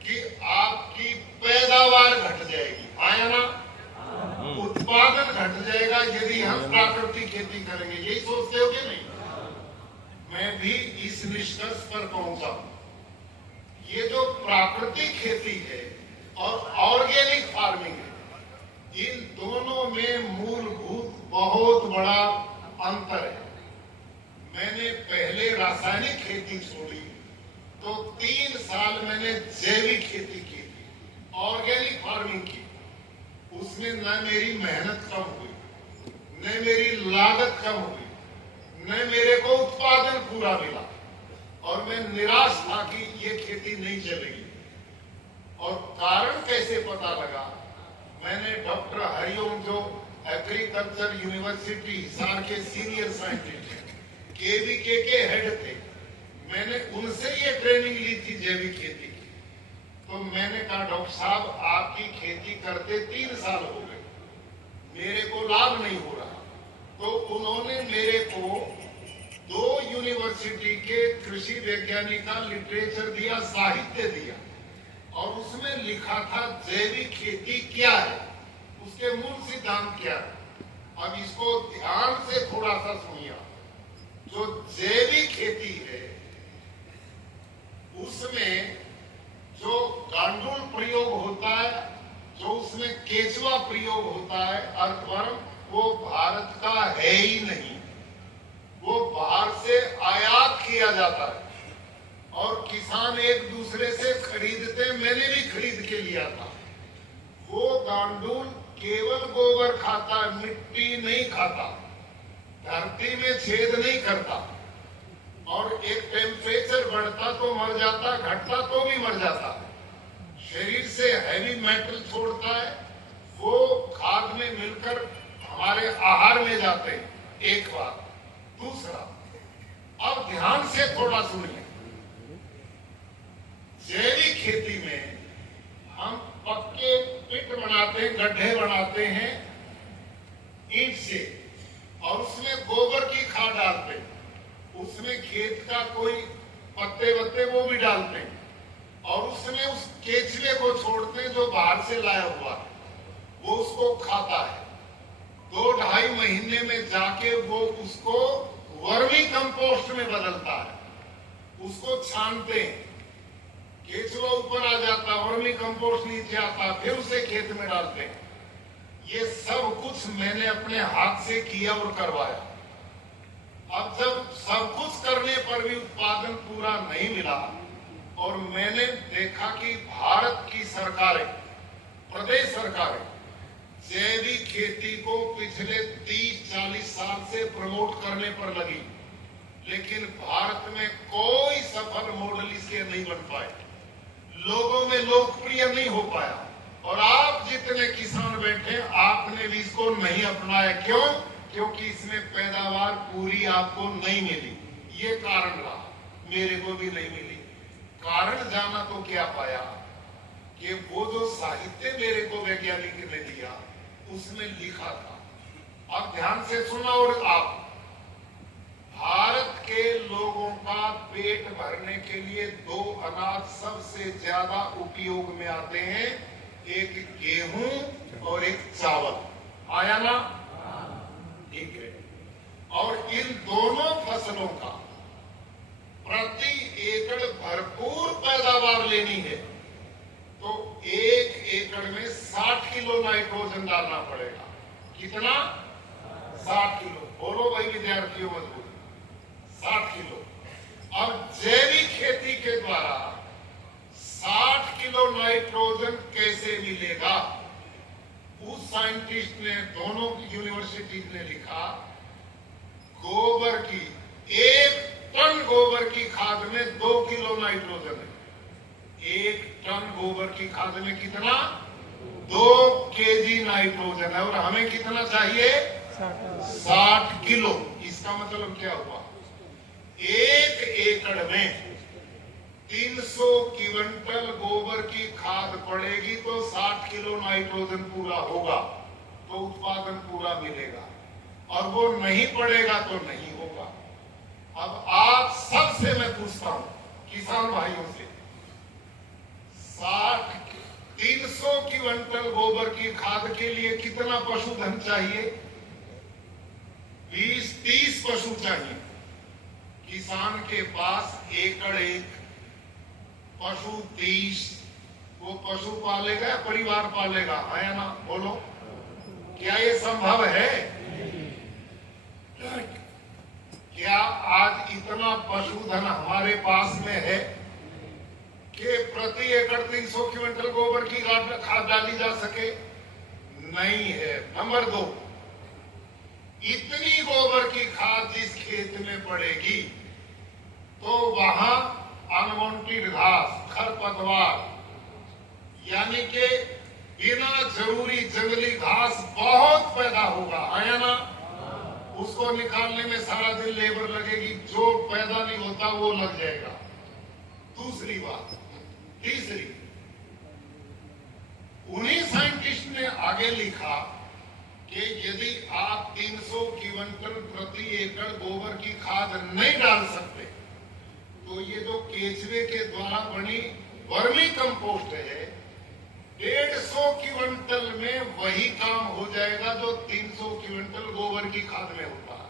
कि आपकी पैदावार घट जाएगी, आया ना, उत्पादन घट जाएगा यदि हम प्राकृतिक खेती करेंगे। यही सोचते हो कि नहीं? मैं भी इस निष्कर्ष पर पहुंचा। ये जो प्राकृतिक खेती है और ऑर्गेनिक फार्मिंग है, इन दोनों में मूलभूत बहुत बड़ा अंतर है। मैंने पहले रासायनिक खेती छोड़ी तो 3 साल मैंने जैविक खेती की, ऑर्गेनिक फार्मिंग की। उसमें न मेरी मेहनत कम हुई, न मेरी लागत कम हुई, न मेरे को उत्पादन पूरा मिला, और मैं निराश था कि ये खेती नहीं चलेगी। और कारण कैसे पता लगा? मैंने डॉक्टर हरिओम, जो एग्रीकल्चर यूनिवर्सिटी हिसार के सीनियर साइंटिस्ट, केवीके के हेड थे, मैंने उनसे ये ट्रेनिंग ली थी जैविक खेती की। तो मैंने कहा, डॉक्टर साहब आपकी खेती करते 3 साल हो गए, मेरे को लाभ नहीं हो रहा। तो उन्होंने मेरे को 2 यूनिवर्सिटी के कृषि वैज्ञानिक का लिटरेचर दिया, साहित्य दिया, और उसमें लिखा था जैविक खेती क्या है, उसके मूल सिद्धांत क्या है। अब इसको ध्यान से थोड़ा सा सुनिए। जो जैविक खेती है उसमें जो गांडुल प्रयोग होता है, जो उसमें केचुआ प्रयोग होता है, अर्थवर्म, वो भारत का है ही नहीं, वो बाहर से आयात किया जाता है। और किसान एक दूसरे से खरीदते, मैंने भी खरीद के लिया था। वो गांडुल केवल गोबर खाता है, मिट्टी नहीं खाता, धरती में छेद नहीं करता, और एक टेम्परेचर बढ़ता तो मर जाता, घटता तो भी मर जाता, शरीर से हैवी मेटल छोड़ता है, वो खाद में मिलकर हमारे आहार में जाते हैं। एक बात। दूसरा, अब ध्यान से थोड़ा सुनिए। जैविक खेती में हम पक्के पिट बनाते हैं, गड्ढे बनाते हैं ईंट से, और उसमें गोबर की खाद डालते हैं, उसमें खेत का कोई पत्ते वत्ते वो भी डालते हैं, और उसमें उस केचुए को छोड़ते हैं जो बाहर से लाया हुआ है, वो उसको खाता है। 2-2.5 महीने में जाके वो उसको वर्मी कंपोस्ट में बदलता है, उसको छानते हैं, केचुआ ऊपर आ जाता, वर्मी कंपोस्ट नीचे आता, फिर उसे खेत में डालते हैं। ये सब कुछ मैंने अपने हाथ से किया और करवाया। अब जब सब कुछ करने पर भी उत्पादन पूरा नहीं मिला, और मैंने देखा कि भारत की सरकारें, प्रदेश सरकारें जैविक खेती को पिछले 30-40 साल से प्रमोट करने पर लगी, लेकिन भारत में कोई सफल मॉडल इसके नहीं बन पाए, लोगों में लोकप्रिय नहीं हो पाया। और आप जितने किसान बैठे, आपने भी इसको नहीं अपनाया। क्यों? क्योंकि इसमें पैदावार पूरी आपको नहीं मिली। ये कारण रहा, मेरे को भी नहीं मिली। कारण जाना तो क्या पाया कि वो जो साहित्य मेरे को वैज्ञानिक ने दिया, उसमें लिखा था। अब ध्यान से सुना। और आप, भारत के लोगों का पेट भरने के लिए 2 अनाज सबसे ज्यादा उपयोग में आते हैं, एक गेहूं और एक चावल। आया ना? ठीक है। और इन दोनों फसलों का प्रति एकड़ भरपूर पैदावार लेनी है तो 1 एकड़ में 60 किलो नाइट्रोजन डालना पड़ेगा। कितना? 60 किलो। बोलो भाई विद्यार्थियों, मजबूत। 60 किलो। अब जैविक खेती के द्वारा 60 किलो नाइट्रोजन कैसे मिलेगा? उस साइंटिस्ट ने, दोनों यूनिवर्सिटी ने लिखा, गोबर की 1 टन गोबर की खाद में 2 किलो नाइट्रोजन है। 1 टन गोबर की खाद में कितना? 2 केजी नाइट्रोजन है। और हमें कितना चाहिए? 60 किलो। इसका मतलब क्या हुआ? 1 एकड़ में 300 क्विंटल गोबर की खाद पड़ेगी तो 60 किलो नाइट्रोजन पूरा होगा, तो उत्पादन पूरा मिलेगा। और वो नहीं पड़ेगा तो नहीं होगा। अब आप सबसे मैं पूछता हूं, किसान भाइयों से, 300 क्विंटल गोबर की खाद के लिए कितना पशुधन चाहिए? 20-30 पशु चाहिए। किसान के पास एकड़ 1, पशु 30, वो पशु पालेगा या परिवार पालेगा? है या ना? बोलो, क्या ये संभव है? क्या आज इतना पशुधन हमारे पास में है कि प्रति एकड़ 300 क्विंटल गोबर की खाद डाली जा सके? नहीं है। नंबर 2, इतनी गोबर की खाद जिस खेत में पड़ेगी तो वहां अनवांटेड घास, खरपतवार, यानी कि बिना जरूरी जंगली घास बहुत पैदा होगा, है ना? उसको निकालने में सारा दिन लेबर लगेगी, जो पैदा नहीं होता वो लग जाएगा। दूसरी बात, तीसरी, उन्हीं साइंटिस्ट ने आगे लिखा कि यदि आप 300 क्विंटल प्रति एकड़ गोबर की खाद नहीं डाल सकते तो ये जो केचुए के द्वारा बनी वर्मी कंपोस्ट है, 150 क्विंटल में वही काम हो जाएगा जो 300 क्विंटल गोबर की खाद में होता है,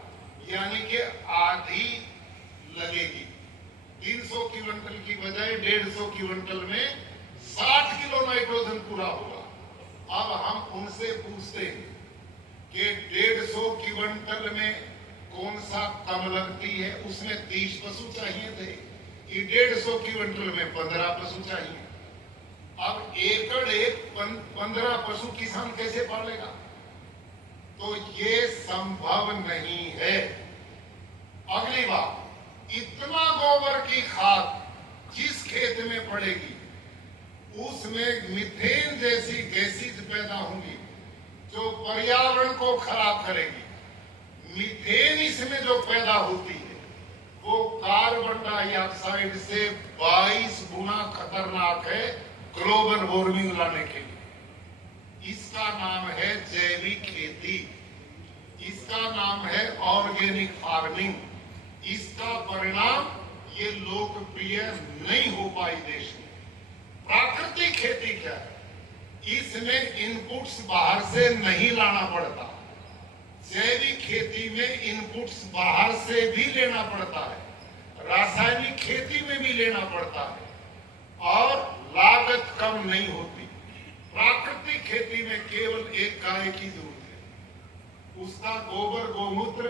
यानी कि आधी लगेगी। 300 क्विंटल की बजाय 150 क्विंटल में 60 किलो नाइट्रोजन पूरा होगा। अब हम उनसे पूछते हैं कि 150 क्विंटल में कौन सा कम लगती है? उसमें 30 पशु चाहिए थे, ये 150 क्विंटल में 15 पशु चाहिए। अब एकड़ एक 15 पशु किसान कैसे पालेगा? तो ये संभव नहीं है। अगली बात, इतना गोबर की खाद जिस खेत में पड़ेगी उसमें मीथेन जैसी गैसेज पैदा होंगी जो पर्यावरण को खराब करेगी। मीथेन इसमें जो पैदा होती है वो कार्बन डाइऑक्साइड से 22 गुना खतरनाक है ग्लोबल वार्मिंग लाने के लिए। इसका नाम है जैविक खेती, इसका नाम है ऑर्गेनिक फार्मिंग। इसका परिणाम ये लोकप्रिय नहीं हो पाई देश में। प्राकृतिक खेती क्या है? इसमें इनपुट्स बाहर से नहीं लाना पड़ता। जैविक खेती में इनपुट्स बाहर से भी लेना पड़ता है, रासायनिक खेती में भी लेना पड़ता है और लागत कम नहीं होती। प्राकृतिक खेती में केवल एक गाय की जरूरत है, उसका गोबर गोमूत्र,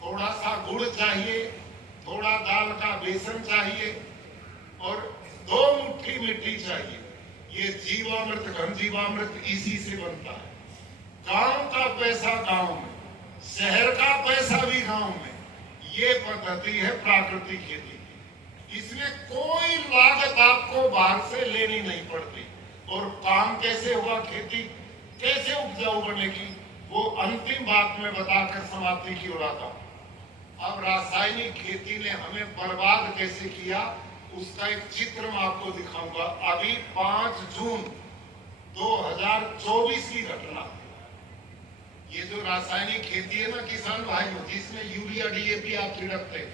थोड़ा सा गुड़ चाहिए, थोड़ा दाल का बेसन चाहिए और 2 मुट्ठी मिट्टी चाहिए। ये जीवामृत, घन जीवामृत इसी से बनता है। गांव का पैसा गांव में, शहर का पैसा भी गांव में। ये पद्धति है प्राकृतिक खेती की। इसमें कोई लागत आपको बाहर से लेनी नहीं पड़ती। और काम कैसे हुआ, खेती कैसे उपजाऊ बनेगी, वो अंतिम बात में बताकर समाप्ति की ओर आता हूं। अब रासायनिक खेती ने हमें बर्बाद कैसे किया उसका एक चित्र मैं आपको दिखाऊंगा। अभी 5 जून 2024 की घटना। ये जो रासायनिक खेती है ना किसान भाइयों, जिसमें यूरिया डीएपी आप छिड़कते हैं,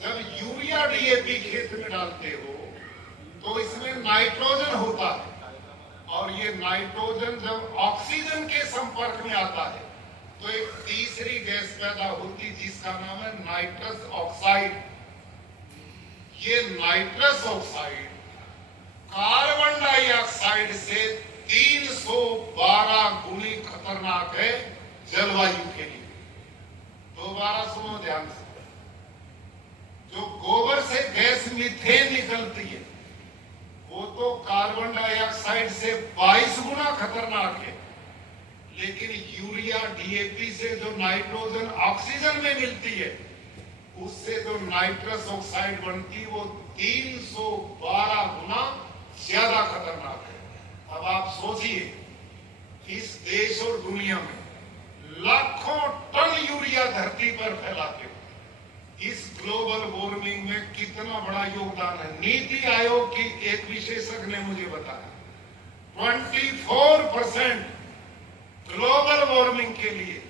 जब यूरिया डीएपी खेत में डालते हो तो इसमें नाइट्रोजन होता है और ये नाइट्रोजन जब ऑक्सीजन के संपर्क में आता है तो एक तीसरी गैस पैदा होती जिसका नाम है नाइट्रस ऑक्साइड। ये नाइट्रस ऑक्साइड कार्बन डाइऑक्साइड से 312 गुनी खतरनाक है जलवायु के लिए। दोबारा सुनो ध्यान से, जो गोबर से गैस मीथेन निकलती है वो तो कार्बन डाइऑक्साइड से 22 गुना खतरनाक है, लेकिन यूरिया डीएपी से जो नाइट्रोजन ऑक्सीजन में मिलती है उससे जो नाइट्रस ऑक्साइड बनती है वो 312 गुना ज्यादा खतरनाक है। अब आप सोचिए, इस देश और दुनिया में लाखों टन यूरिया धरती पर फैलाते हो, इस ग्लोबल वार्मिंग में कितना बड़ा योगदान है। नीति आयोग की एक विशेषज्ञ ने मुझे बताया 24% ग्लोबल वार्मिंग के लिए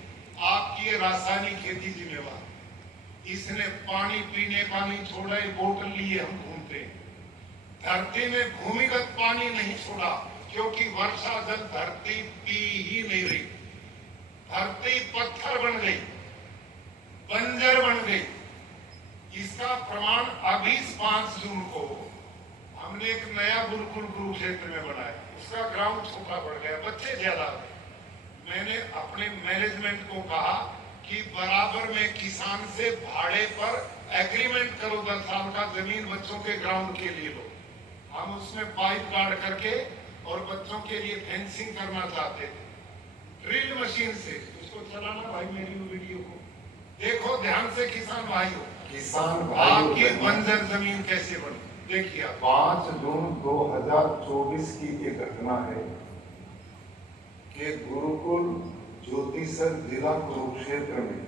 आपकी ये रासायनिक खेती जिम्मेवार। इसने पानी पीने का नहीं छोड़ा, बोतल लिए हम घूमते हैं। धरती में भूमिगत पानी नहीं छोड़ा क्योंकि वर्षा जल धरती पी ही नहीं रही। धरती पत्थर बन गई, बंजर बन गई। इसका प्रमाण अभी 5 जून को हमने एक नया गुरुकुल कुरुक्षेत्र में बनाया। उसका ग्राउंड छोटा पड़ गया, बच्चे ज्यादा थे। मैंने अपने मैनेजमेंट को कहा कि बराबर में किसान से भाड़े पर एग्रीमेंट करो, 10 साल का जमीन बच्चों के ग्राउंड के लिए लो। हम उसमें पाइप गाड़ करके और बच्चों के लिए फेंसिंग करना चाहते थे ड्रिल मशीन से। उसको चलाना भाई मेरी वीडियो को देखो ध्यान से किसान भाइयों, आपकी बंजर जमीन कैसे बनी देखिए। 5 जून 2024 की ये घटना है कि गुरुकुल ज्योतिसर जिला कुरुक्षेत्र में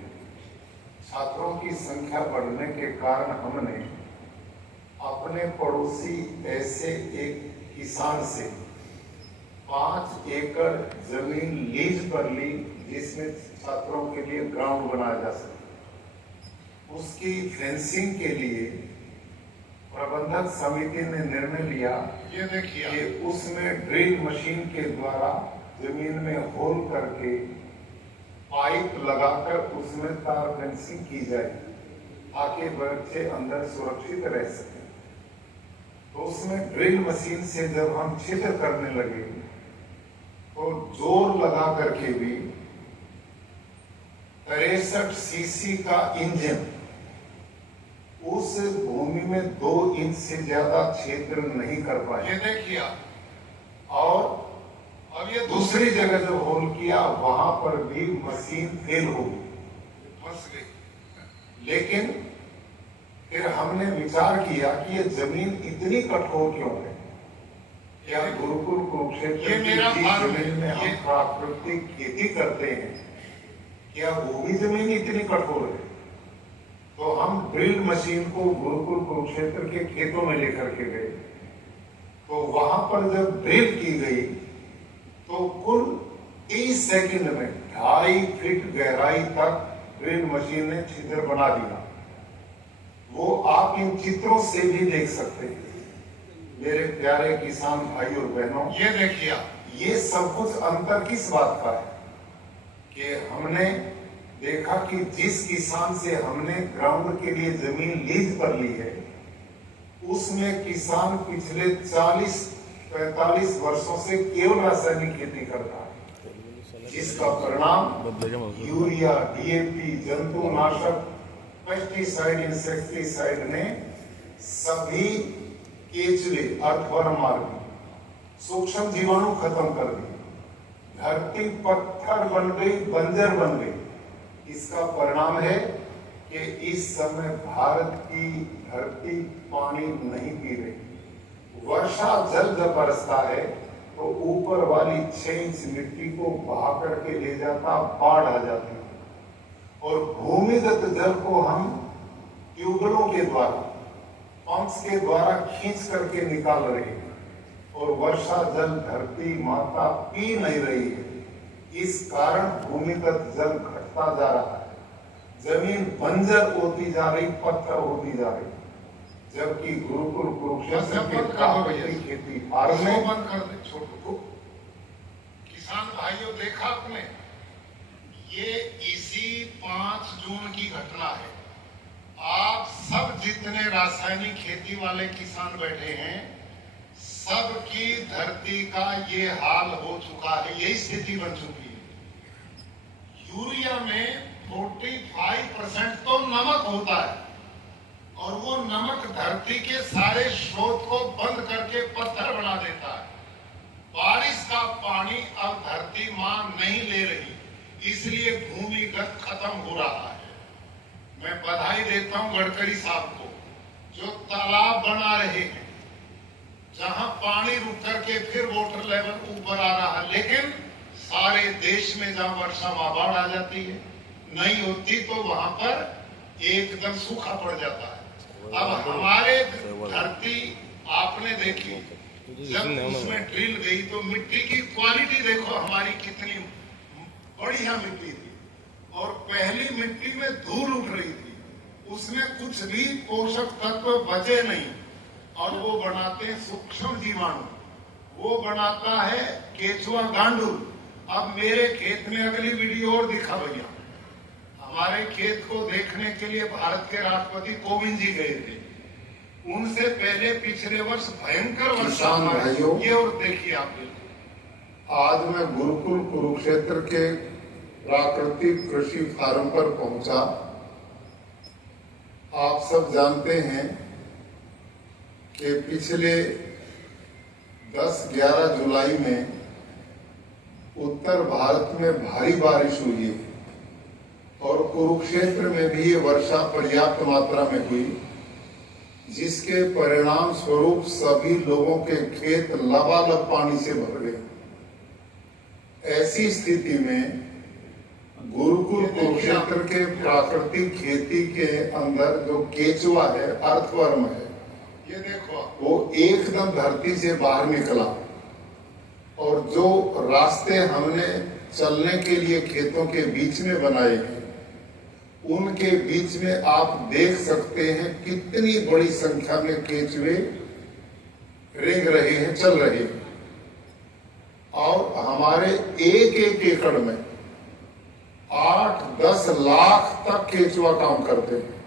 छात्रों की संख्या बढ़ने के कारण हमने अपने पड़ोसी ऐसे एक किसान से 5 एकड़ जमीन लीज पर ली जिसमें छात्रों के लिए ग्राउंड बनाया जा सके। उसकी फेंसिंग के लिए प्रबंधक समिति ने निर्णय लिया ये देखिए कि उसमें ड्रिल मशीन के द्वारा जमीन में होल करके पाइप लगाकर उसमें तार फेंसिंग की जाए ताकि बच्चे अंदर सुरक्षित रह सके। तो उसमें ड्रिल मशीन से जब हम छिद्र करने लगे तो जोर लगा करके भी 63 सीसी का इंजन उस भूमि में 2 इंच से ज्यादा क्षेत्र नहीं कर पाए। ये देखिए और अब ये दूसरी जगह जब होल किया वहां पर भी मशीन फेल हो गई, फंस गई। लेकिन फिर हमने विचार किया कि ये जमीन इतनी कठोर क्यों है। क्या गुरुकुल कुरुक्षेत्र ये मेरा की फार्म जमीन में है, हम ये प्राकृतिक खेती करते हैं, क्या वो भी जमीन इतनी कठोर है? तो हम ड्रिल मशीन को गुरुकुल कुरुक्षेत्र के खेतों में लेकर के गए। तो वहां पर जब ड्रिल की गई तो कुल 30 सेकंड में 2.5 फीट गहराई तक ड्रिल मशीन ने छिद्र बना दिया। वो आप इन चित्रों से भी देख सकते हैं मेरे प्यारे किसान भाई और बहनों। ये देखिए ये सब कुछ अंतर किस बात का है कि हमने देखा कि जिस किसान से हमने ग्राउंड के लिए जमीन लीज पर ली है उसमें किसान पिछले 40-45 वर्षों से केवल रासायनिक खेती करता है, जिसका परिणाम यूरिया, डीएपी, जंतुनाशक, पेस्टिसाइड, इंसेक्टिसाइड ने सभी केचुए, अर्थवर्म मार दी, सूक्ष्म जीवाणु खत्म कर दिए, धरती पत्थर बन गई, बंजर बन गई। इसका परिणाम है कि इस समय भारत की धरती पानी नहीं पी रही। वर्षा जल जब बरसता है तो ऊपर वाली 6 इंच मिट्टी को बहा करके ले जाता, बाढ़ आ जाती है और भूमिगत जल को हम ट्यूबवेलों के द्वारा, पंप्स के द्वारा खींच करके निकाल रहे हैं और वर्षा जल धरती माता पी नहीं रही है। इस कारण भूमिगत जल घटता जा रहा है, जमीन बंजर होती जा रही, पत्थर होती जा रही, जबकि गुरुकुल कुरुक्षेत्र के प्राकृतिक खेती फार्म में बंद कर दे। छोटू किसान भाइयों देखा आपने, ये इसी 5 जून की घटना है। आप सब जितने रासायनिक खेती वाले किसान बैठे हैं सबकी धरती का ये हाल हो चुका है, यही स्थिति बन चुकी है। यूरिया में 45% तो नमक होता है और वो नमक धरती के सारे स्रोत को बंद करके पत्थर बना देता है। बारिश का पानी अब धरती मां नहीं ले रही, इसलिए भूमिगत खत्म हो रहा है। मैं बधाई देता हूं गडकरी साहब को जो तालाब बना रहे हैं जहां पानी रुक करके फिर वाटर लेवल ऊपर आ रहा है, लेकिन सारे देश में जहां वर्षा माह बाढ़ आ जाती है, नहीं होती तो वहां पर एकदम सूखा पड़ जाता है। अब हमारे धरती आपने देखी, जब उसमें ड्रिल गई तो मिट्टी की क्वालिटी देखो हमारी कितनी बढ़िया मिट्टी थी और पहली मिट्टी में धूल उठ रही थी, उसमें कुछ भी पोषक तत्व बचे नहीं और वो बनाते हैं सूक्ष्म जीवाणु, वो बनाता है केचुआ गांडू। अब मेरे खेत में अगली वीडियो और दिखा भैया, हमारे खेत को देखने के लिए भारत के राष्ट्रपति कोविंद जी गए थे, उनसे पहले पिछले वर्ष भयंकर वर्षा ये और देखिए आप। आज मैं गुरुकुल कुरुक्षेत्र के प्राकृतिक कृषि फार्म पर पहुंचा। आप सब जानते हैं कि पिछले 10-11 जुलाई में उत्तर भारत में भारी बारिश हुई है और कुरुक्षेत्र में भी ये वर्षा पर्याप्त मात्रा में हुई, जिसके परिणाम स्वरूप सभी लोगों के खेत लबालब पानी से भर गए। ऐसी स्थिति में गुरुकुल कुरुक्षेत्र के प्राकृतिक खेती के अंदर जो केचुआ है, अर्थवर्म है, ये देखो वो एकदम धरती से बाहर निकला और जो रास्ते हमने चलने के लिए खेतों के बीच में बनाए हैं, उनके बीच में आप देख सकते हैं कितनी बड़ी संख्या में केचुए रेंग रहे हैं, चल रहे हैं। और हमारे एक एक एकड़ में 8-10 लाख तक केचुआ काम करते हैं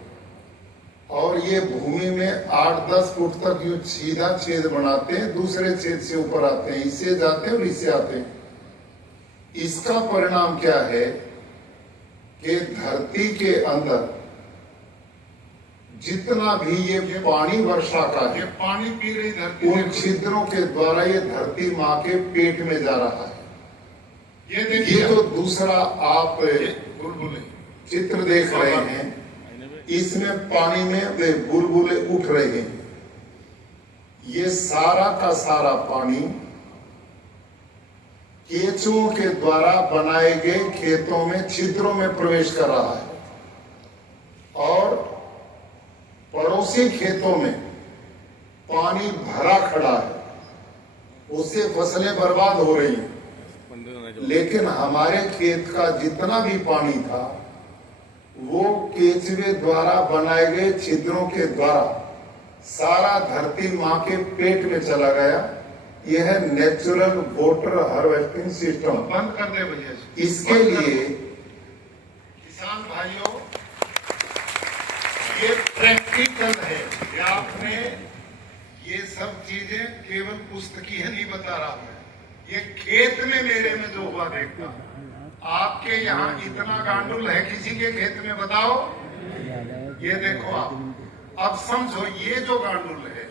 और ये भूमि में 8-10 फुट तक यूं सीधा छेद बनाते हैं, दूसरे छेद से ऊपर आते हैं, इससे जाते हैं और इससे आते हैं। इसका परिणाम क्या है कि धरती के अंदर जितना भी ये पानी वर्षा का ये है, पानी पी रही धरती, उन छिद्रों के द्वारा ये धरती माँ के पेट में जा रहा है। ये देखिए, ये तो दूसरा आप बुलबुले चित्र देख रहे हैं, इसमें पानी में वे बुलबुले उठ रहे हैं। ये सारा का सारा पानी केचुओं के द्वारा बनाए गए खेतों में छिद्रों में प्रवेश कर रहा है और पड़ोसी खेतों में पानी भरा खड़ा है, उससे फसलें बर्बाद हो रही हैं। लेकिन हमारे खेत का जितना भी पानी था वो केचुए द्वारा बनाए गए छिद्रों के द्वारा सारा धरती माँ के पेट में चला गया। यह है नेचुरल वाटर हार्वेस्टिंग सिस्टम। बंद कर दे भैया जी। इसके लिए किसान भाइयों, ये प्रैक्टिकल है। ये आपने ये सब चीजें केवल पुस्तकी है नहीं बता रहा मैं, ये खेत में मेरे में जो हुआ देखता। आपके यहाँ इतना गांडुल है किसी के खेत में बताओ? ये देखो आप, अब समझो ये जो गांडुल है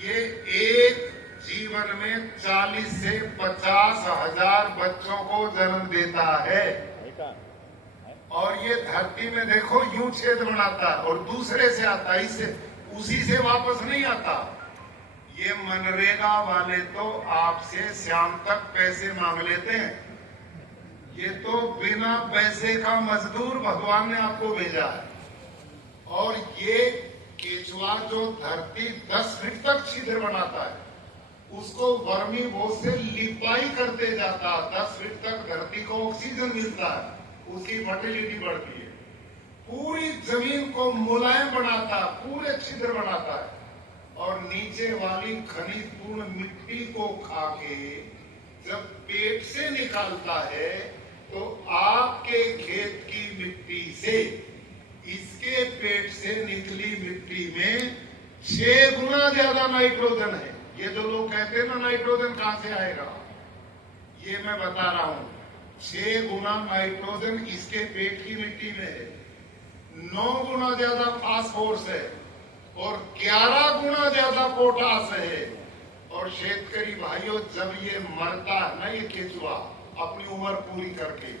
ये एक जीवन में 40 से 50 हजार बच्चों को जन्म देता है और ये धरती में देखो यूं छेद बनाता है और दूसरे से आता है, इससे उसी से वापस नहीं आता। ये मनरेगा वाले तो आपसे शाम तक पैसे मांग लेते हैं, ये तो बिना पैसे का मजदूर भगवान ने आपको भेजा है। और ये केचुआ जो धरती 10 फीट तक छिद्र बनाता है उसको वर्मी बोझ से लिपाई करते जाता है। 10 फीट तक धरती को ऑक्सीजन मिलता है, उसकी फर्टिलिटी बढ़ती है, पूरी जमीन को मुलायम बनाता है, पूरे छिद्र बनाता है और नीचे वाली खनिज पूर्ण मिट्टी को खा के जब पेट से निकालता है तो आपके खेत की मिट्टी से इसके पेट से निकली मिट्टी में 6 गुना ज्यादा नाइट्रोजन है। ये जो लोग कहते हैं ना नाइट्रोजन कहां से आएगा, ये मैं बता रहा हूं। 6 गुना नाइट्रोजन इसके पेट की मिट्टी में है, 9 गुना ज्यादा फास्फोरस है और 11 गुना ज्यादा पोटास है। और शेतकरी भाइयों, जब ये मरता है ना ये केचुआ अपनी उम्र पूरी करके,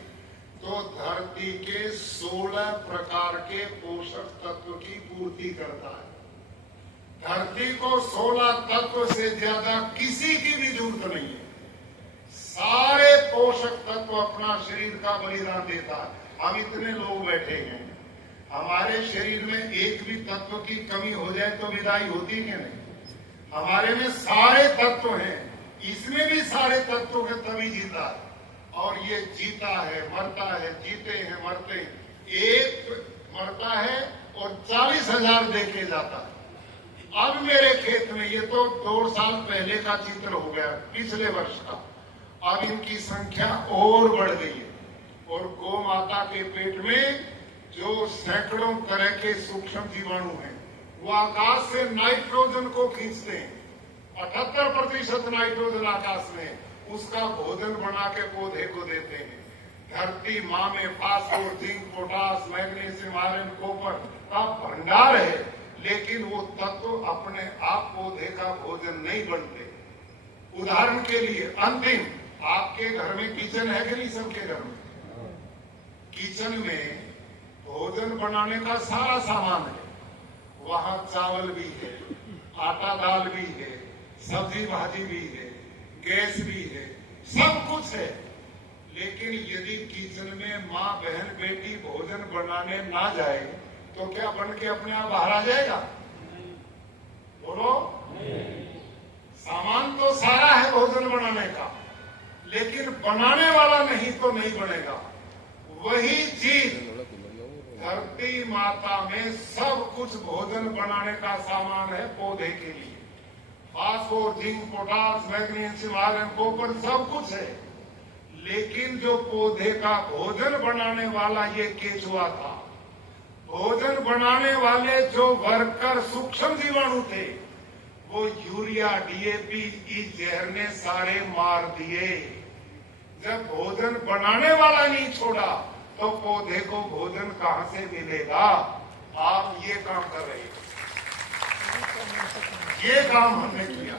तो धरती के 16 प्रकार के पोषक तत्व की पूर्ति करता है। धरती को 16 तत्व से ज्यादा किसी की भी जरूरत नहीं है। सारे पोषक तत्व अपना शरीर का बलिदान देता है। हम इतने लोग बैठे हैं, हमारे शरीर में एक भी तत्व की कमी हो जाए तो विदाई होती है नहीं। हमारे में सारे तत्व हैं, इसमें भी सारे तत्वों के तभी जीता है। और ये जीता है, मरता है, जीते हैं, मरते हैं। एक मरता है और 40,000 देके जाता है। अब मेरे खेत में, ये तो 2 साल पहले का चित्र हो गया, पिछले वर्ष का, अब इनकी संख्या और बढ़ गई है। और गौ माता के पेट में जो सैकड़ों तरह के सूक्ष्म जीवाणु हैं, वो आकाश से नाइट्रोजन को खींचते हैं। 78% नाइट्रोजन आकाश में, उसका भोजन बना के पौधे को देते हैं। धरती माँ में phosphorus, zinc, potash, magnesium, iron, copper का भंडार है, लेकिन वो तत्व अपने आप पौधे का भोजन नहीं बनते। उदाहरण के लिए अंतिम, आपके घर में किचन है कि नहीं? सबके घर में किचन में भोजन बनाने का सारा सामान है। वहां चावल भी है, आटा दाल भी है, सब्जी भाजी भी है, गैस भी है, सब कुछ है। लेकिन यदि किचन में माँ बहन बेटी भोजन बनाने ना जाए तो क्या बन के अपने आप बाहर आ जाएगा? बोलो। सामान तो सारा है भोजन बनाने का, लेकिन बनाने वाला नहीं तो नहीं बनेगा। वही चीज धरती माता में सब कुछ भोजन बनाने का सामान है पौधे के लिए। Phosphor, zinc, potash, magnesium, iron, copper सब कुछ है। लेकिन जो पौधे का भोजन बनाने वाला ये केचुआ था, भोजन बनाने वाले जो वर्कर सूक्ष्म जीवाणु थे, वो यूरिया, डीएपी, इस जहर ने सारे मार दिए। जब भोजन बनाने वाला नहीं छोड़ा तो पौधे को भोजन कहां से मिलेगा? आप ये काम कर रहे हैं, ये काम हमने किया।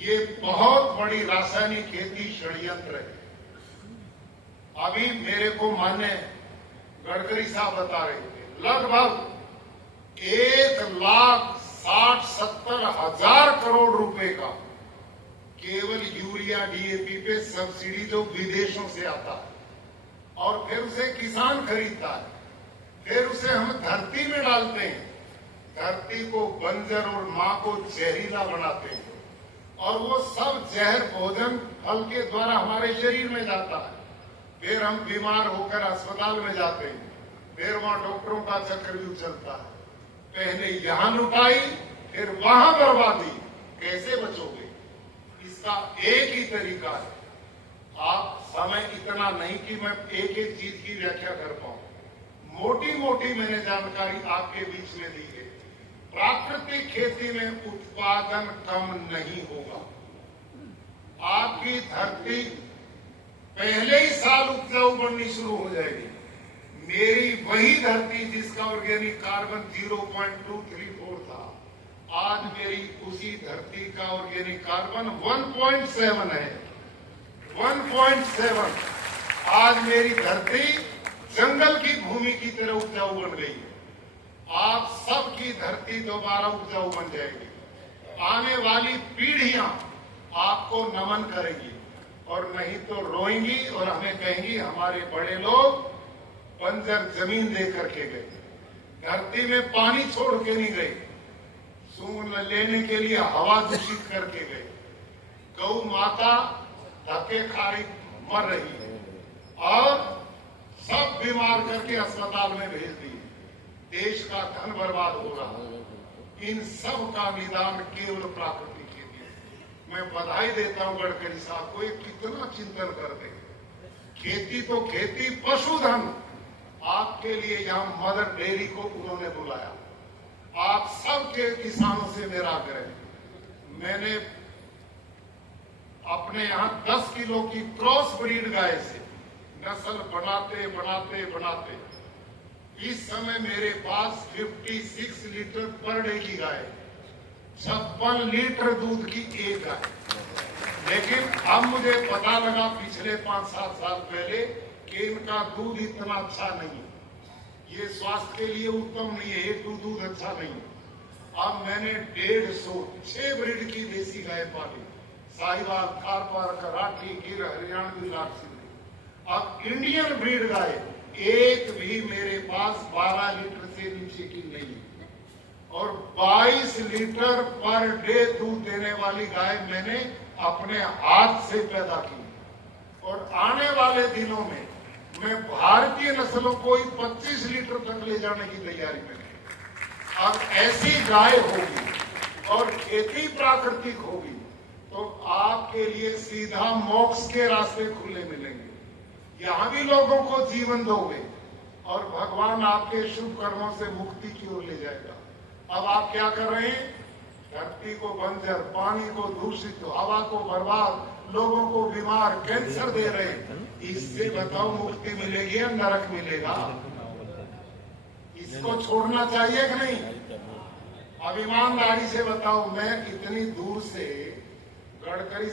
ये बहुत बड़ी रासायनिक खेती षड्यंत्र है। अभी मेरे को माननीय गडकरी साहब बता रहे थे, लगभग 1,60,70,000 करोड़ रुपए का केवल यूरिया, डीएपी पे सब्सिडी जो विदेशों से आता है, और फिर उसे किसान खरीदता है, फिर उसे हम धरती में डालते हैं, धरती को बंजर और मां को जहरीला बनाते हैं, और वो सब जहर भोजन फल के द्वारा हमारे शरीर में जाता है। फिर हम बीमार होकर अस्पताल में जाते हैं, फिर वहां डॉक्टरों का चक्रव्यूह चलता है। पहले यहां लुटाई, फिर वहां बर्बादी। कैसे बचोगे? इसका एक ही तरीका है। आप समय इतना नहीं कि मैं एक एक चीज की व्याख्या कर पाऊं। मोटी मोटी मैंने जानकारी आपके बीच में दी है। प्राकृतिक खेती में उत्पादन कम नहीं होगा। आपकी धरती पहले ही साल उपजाऊ बननी शुरू हो जाएगी। मेरी वही धरती जिसका ऑर्गेनिक कार्बन 0.234 था, आज मेरी उसी धरती का ऑर्गेनिक कार्बन 1.7 है। 1.7। आज मेरी धरती जंगल की भूमि की तरह उपजाऊ बन गई है। आप सबकी धरती दोबारा उपजाऊ बन जाएगी। आने वाली पीढ़ियां आपको नमन करेंगी, और नहीं तो रोएंगी और हमें कहेंगी हमारे बड़े लोग बंजर जमीन दे करके गए, धरती में पानी छोड़ के नहीं गए, सूंघ लेने के लिए हवा दूषित करके गए, गौ माता धक्के खारी मर रही है, और सब बीमार करके अस्पताल में भेज दिए। देश का धन बर्बाद हो रहा। इन सब का निदान केवल प्राकृतिक खेती है। मैं बधाई देता हूं गडकरी साहब को, ये कितना चिंतन करते हैं। खेती तो खेती, पशुधन आपके लिए यहां मदर डेयरी को उन्होंने बुलाया। आप सबके किसानों से मेरा आग्रह है, मैंने अपने यहां 10 किलो की क्रॉस ब्रीड गाय से नस्ल बनाते बनाते बनाते इस समय मेरे पास 56 लीटर पर डे की गाय, 56 लीटर दूध की एक गाय। लेकिन अब मुझे पता लगा पिछले 5-7 साल पहले कि इनका दूध इतना अच्छा नहीं है, ये स्वास्थ्य के लिए उत्तम नहीं है, ये दूध अच्छा नहीं है। अब मैंने 150 ब्रीड की देसी गाय पाली, साहिवाल, खारपार, कराठी, गिर, हरियाणवी, लाल। अब इंडियन ब्रीड गाय एक भी मेरे पास 12 लीटर से नीचे की नहीं है, और 22 लीटर पर डे दूध देने वाली गाय मैंने अपने हाथ से पैदा की। और आने वाले दिनों में मैं भारतीय नस्लों को 25 लीटर तक ले जाने की तैयारी में हूं। अब ऐसी गाय होगी और खेती प्राकृतिक होगी तो आपके लिए सीधा मोक्ष के रास्ते खुले मिलेंगे। यहां भी लोगों को जीवन दोगे और भगवान आपके शुभ कर्मों से मुक्ति की ओर ले जाएगा। अब आप क्या कर रहे हैं? धरती को बंजर, पानी को दूषित, हवा को बर्बाद, लोगों को बीमार, कैंसर दे रहे हैं। इससे बताओ मुक्ति मिलेगी या नरक मिलेगा? इसको छोड़ना चाहिए कि नहीं? अब ईमानदारी से बताओ, मैं इतनी दूर से गडकरी